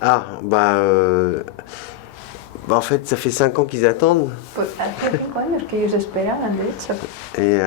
Ah, en fait, ça fait 5 ans qu'ils attendent. Pues hace 5 años que ellos esperaban, de hecho. Et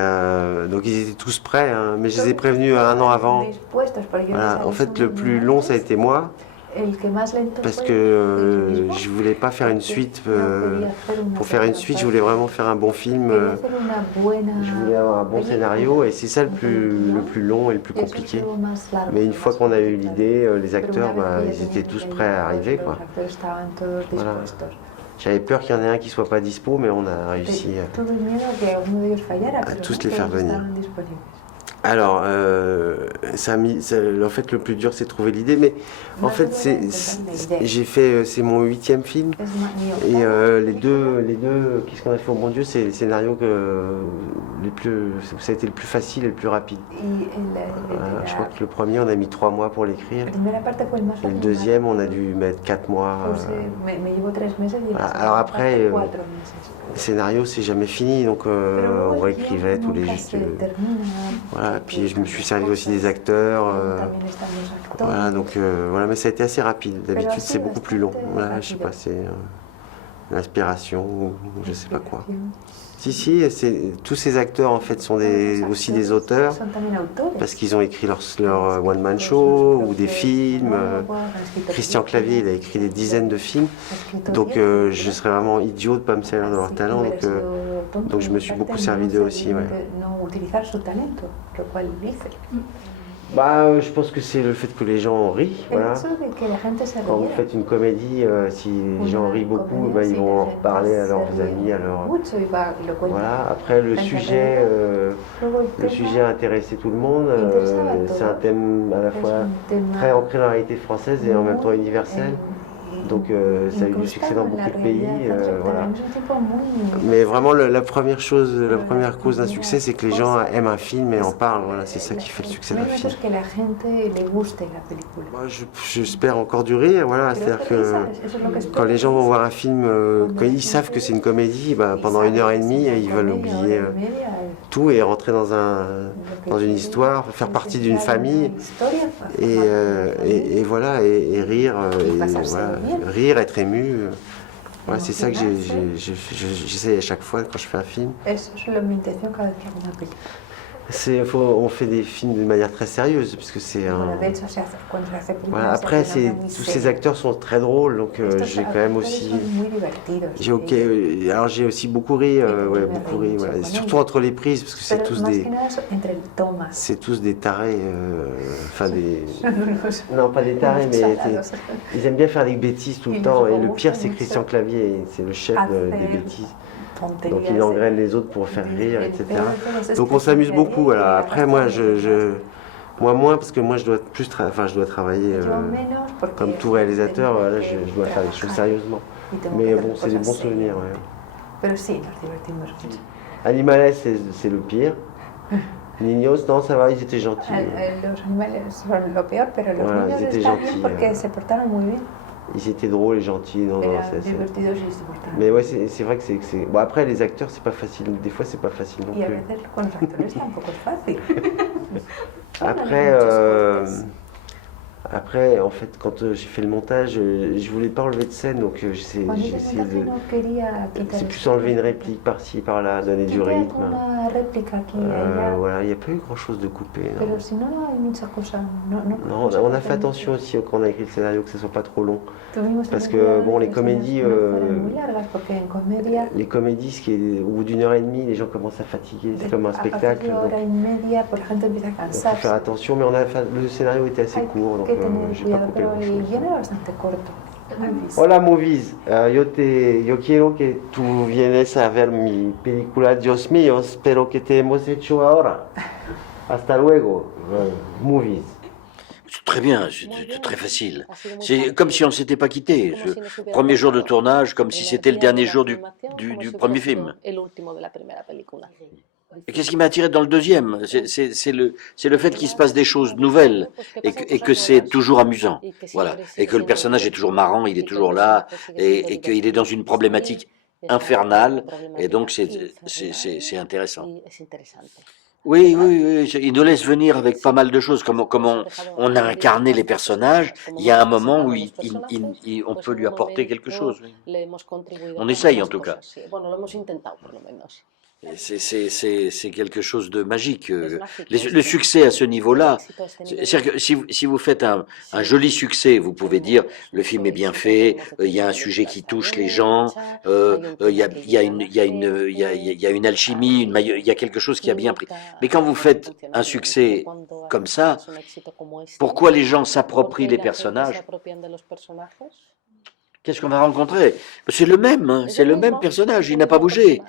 donc ils étaient tous prêts, hein, mais je les ai prévenus un an avant. Dispuestos, porque yo les Voilà. En avisé fait, le un plus año long, ça a antes. été moi, El que más lento parce fue que yo mismo, je voulais pas faire une suite. no quería hacer una Pour faire une suite, je voulais segunda vraiment faire un bon film. parte. Quería hacer una buena Je voulais avoir un bon película, scénario, et c'est ça un buen le guion, plus long et le plus y eso es compliqué. lo más largo, Mais une lo fois más qu'on a eu complicado. l'idée, les Pero acteurs, una vez que ya ils étaient teníamos tous la prêts à idea, arriver, los quoi. actores estaban todos Voilà. dispuestos. J'avais peur qu'il y en ait un qui soit pas dispo, mais on a réussi Tuve miedo que alguno de ellos fallara, à pero tous no, les faire todos venir. estaban disponibles. Alors, en fait, le plus dur, c'est de trouver l'idée. Mais en fait, j'ai fait, c'est mon 8e film. Es mi Et octava les película. deux, qu'est-ce qu'on a fait au bon Dieu, c'est les scénarios ça a été le plus facile et le plus rapide. Y Voilà, je crois que le premier, on a mis 3 mois pour l'écrire. la primera parte fue el más Et le fácil. deuxième, on a dû mettre 4 mois. Me llevo 3 meses y Voilà. la Alors segunda après, parte 4 meses. le scénario, c'est jamais fini, donc Pero luego on el réécrivait guion tous les nunca juste. se termina. Voilà, que puis je me suis servi cosas. aussi des acteurs. También están los actores. Voilà, donc voilà, mais ça a été assez rapide. D'habitude, Pero c'est sí, beaucoup plus long. bastante Voilà, je sais rápido. pas, c'est l'inspiration ou je sais pas quoi. Inspiración. Si, tous ces acteurs en fait sont aussi des auteurs Son también autores. parce qu'ils ont écrit leur one-man show ou des films. Christian Clavier, il a écrit des dizaines de films. Donc je serais vraiment idiot de ne pas me servir de leur talent. Donc je me suis beaucoup servi d'eux aussi. Ouais. No utilizar su talento, lo cual hice. Je pense que c'est le fait que les gens rient. El Voilà. hecho de que la gente se Quand vous riera. faites une comédie, si les gens rient beaucoup, Comedia, ils si vont la en gente reparler à se leurs ríe amis, à leurs... mucho y lo cuenta. Voilà. Après, le Cuenta sujet, Luego el le tema sujet a intéressé tout le monde. interesaba a C'est un todos. thème à la Es fois un tema très ancré dans la réalité française et en même temps muy, universel. eh, Donc ça a eu du succès dans incrustado en la beaucoup de pays. realidad francesa, pero Voilà. al mismo tiempo muy Mais vraiment, la première cause d'un succès, c'est que les gens aiment un film et en parlent. Voilà, c'est ça qui fait le succès d'un Primero film. es que la gente le guste la película. Moi, j'espère encore du rire. Voilà, Pero c'est-à-dire es que que eso es lo que espero. quand les gens vont voir un film, quand ils savent que c'est une comédie, pendant 1 heure et demie, ils veulent oublier tout et rentrer dans une histoire, faire partie d'une famille et voilà, et rire, voilà, rire, être ému. Voilà, c'est ça que j'essaie à chaque fois quand je fais un film. Eso es mi intención cada vez que hago una película. On fait des films de manière très sérieuse, puisque c'est un... Bueno, de hecho, cuando se hace películas, Voilà, se après, hace de una manera muy tous ces seria. acteurs sont très drôles, donc Estos j'ai quand même actores aussi... son muy divertidos. Alors j'ai aussi beaucoup ri, ouais, me beaucoup reí ri, mucho voilà. Et con surtout ellos. entre les prises, parce que c'est Pero tous más des... que nada entre tomas. C'est tous des tarés, enfin des... Son unos Non, pas des tarés, mais chalados. ils aiment bien faire des bêtises tout le Ils temps. nous Et le font pire, beaucoup c'est de Christian ça. Clavier, c'est le chef des bêtises. Tonterías. Donc il engraine les autres pour faire rire, El etc. peor de todos es Donc que on se s'amuse ríe beaucoup, y voilà. arrastra Après, moi, a los demás. moi moins, parce que moi, je dois plus je dois travailler Yo menos porque comme tout réalisateur, tengo voilà, que je dois faire les choses trabajar sérieusement. y tengo Mais que hacer bon, c'est des cosas bons souvenirs, serias. ouais. Pero sí, nos divertimos mucho. Animales, c'est le pire. Niños, non, ça va, ils étaient gentils. Los animales son lo peor, pero los Voilà, niños ils étaient están gentils, bien porque se portaron muy bien. Ils étaient drôles et gentils. Non, Eran c'est... divertidos y se portaron. Mais ouais, c'est vrai que c'est... Bon, après, les acteurs, c'est pas facile. Des fois, c'est pas facile non Y a plus. veces con los actores tampoco es fácil. Après, après, en fait, quand j'ai fait le montage, je voulais pas enlever de scène, donc j'ai Cuando hice el essayé montaje de... no quería quitar C'est el plus enlever une sonido. réplique par-ci, par-là, donner du Quité rythme. alguna réplica aquí y allá, Voilà, il n'y a pas eu grand-chose de coupé. Non. pero si no, no hay muchas cosas. Non, on a fait attention aussi quand on a écrit le scénario que ce soit pas trop long. Tuvimos Parce también que, cuidado bon, de les que comédies, no fueran muy largas, porque en comedia, les comédies, au bout d'1 heure et demie, les gens commencent à fatiguer. C'est comme un a partir spectacle. de hora y media, pues la gente empieza a Il faut cansarse. faire attention, mais le scénario était assez Hay court, donc que tener j'ai pas cuidado, coupé pero el grand-chose. guion era bastante corto. Hola Movies, yo quiero que tú vienes a ver mi película Dios mío, espero que te hemos hecho ahora. Hasta luego, Movies. C'est très bien, c'est très facile. C'est comme si on ne s'était pas quitté. Ce premier jour de tournage, comme si c'était le dernier jour du premier film. Et qu'est-ce qui m'a attiré dans le deuxième? C'est le fait qu'il se passe des choses nouvelles et que c'est toujours amusant. Voilà. Et que le personnage est toujours marrant, il est toujours là et qu'il est dans une problématique infernale, et donc c'est intéressant. Oui, oui, oui, il nous laisse venir avec pas mal de choses, comme on a incarné les personnages, il y a un moment où on peut lui apporter quelque chose. Oui. On essaye en tout cas. C'est quelque chose de magique. Le succès à ce niveau-là, c'est-à-dire que si vous faites un joli succès, vous pouvez dire le film est bien fait, il y a un sujet qui touche les gens, il y a une alchimie, il y a quelque chose qui a bien pris. Mais quand vous faites un succès comme ça, pourquoi les gens s'approprient les personnages? Qu'est-ce qu'on va rencontrer? C'est le même, hein, c'est le même personnage, il n'a pas bougé.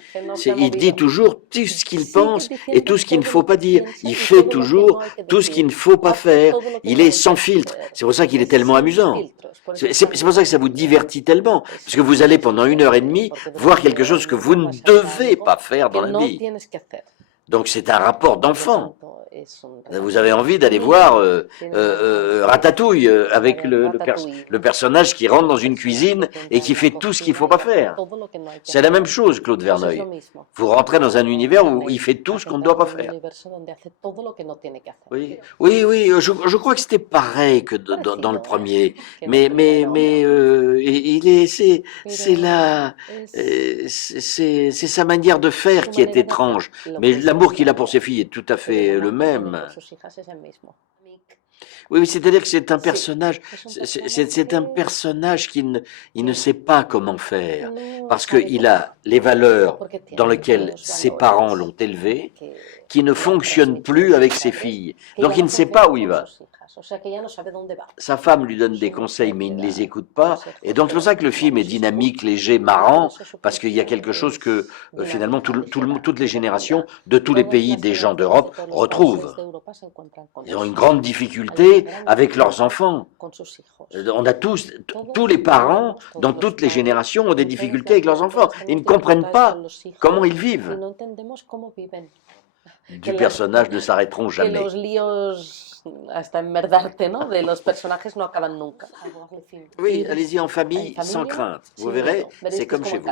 Il dit toujours tout ce qu'il pense et tout ce qu'il ne faut pas dire. Il fait toujours tout ce qu'il ne faut pas faire. Il est sans filtre. C'est pour ça qu'il est tellement amusant. C'est pour ça que ça vous divertit tellement. Parce que vous allez pendant 1 heure et demie voir quelque chose que vous ne devez pas faire dans la vie. Donc c'est un rapport d'enfant. Vous avez envie d'aller voir Ratatouille avec le personnage qui rentre dans une cuisine et qui fait tout ce qu'il ne faut pas faire. C'est la même chose, Claude Verneuil. Vous rentrez dans un univers où il fait tout ce qu'on ne doit pas faire. Oui, oui, oui, je crois que c'était pareil que dans le premier. Mais c'est sa manière de faire qui est étrange. Mais l'amour qu'il a pour ses filles est tout à fait le même. Oui, c'est-à-dire que c'est un personnage, c'est un personnage qui ne sait pas comment faire, parce qu'il a les valeurs dans lesquelles ses parents l'ont élevé, qui ne fonctionnent plus avec ses filles. Donc il ne sait pas où il va. Sa femme lui donne des conseils, mais il ne les écoute pas. Et donc c'est pour ça que le film est dynamique, léger, marrant, parce qu'il y a quelque chose que finalement toutes les générations de tous les pays des gens d'Europe retrouvent. Ils ont une grande difficulté avec leurs enfants. On a tous les parents, dans toutes les générations, ont des difficultés avec leurs enfants. Ils ne comprennent pas comment ils vivent. Du personnage ne s'arrêteront jamais. Hasta enmerdarte, ¿no? De los personajes no acaban nunca. Oui, allez-y en famille, sans crainte. Vous verrez, c'est comme chez vous.